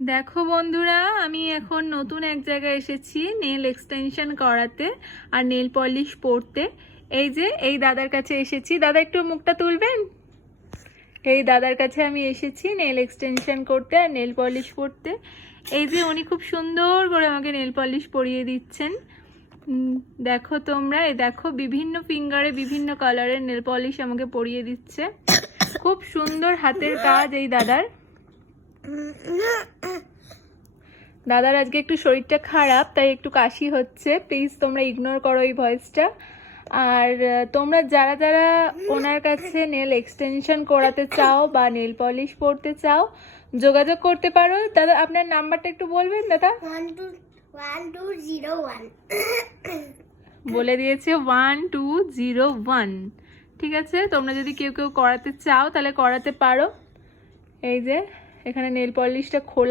দেখো বন্ধুরা, আমি এখন নতুন এক জায়গায় এসেছি নেল এক্সটেনশন করাতে আর নেল পলিশ পরতে। এই যে এই দাদার কাছে এসেছি। দাদা একটু মুখটা তুলবেন। এই দাদার কাছে আমি এসেছি নেল এক্সটেনশন করতে আর নেল পলিশ পরতে। এই যে উনি খুব সুন্দর করে আমাকে নেল পলিশ পরিয়ে দিচ্ছেন। দেখো তোমরা, এই দেখো বিভিন্ন ফিঙ্গারে বিভিন্ন কালারের নেল পলিশ আমাকে পরিয়ে দিচ্ছে। খুব সুন্দর হাতের কাজ এই দাদার। দাদার আজকে একটু শরীরটা খারাপ, তাই একটু কাশি হচ্ছে, প্লিজ তোমরা ইগনোর করো এই ভয়েসটা। আর তোমরা যারা যারা ওনার কাছে নেল এক্সটেনশন করাতে চাও বা নেল পলিশ পরতে চাও, যোগাযোগ করতে পারো। দাদা আপনার নাম্বারটা একটু বলবেন দাদা? 1201 বলে দিয়েছে 1201। ঠিক আছে, তোমরা যদি কেউ কেউ করাতে চাও তাহলে করাতে পারো। এই যে এখানে নেল পলিশটা খোলা।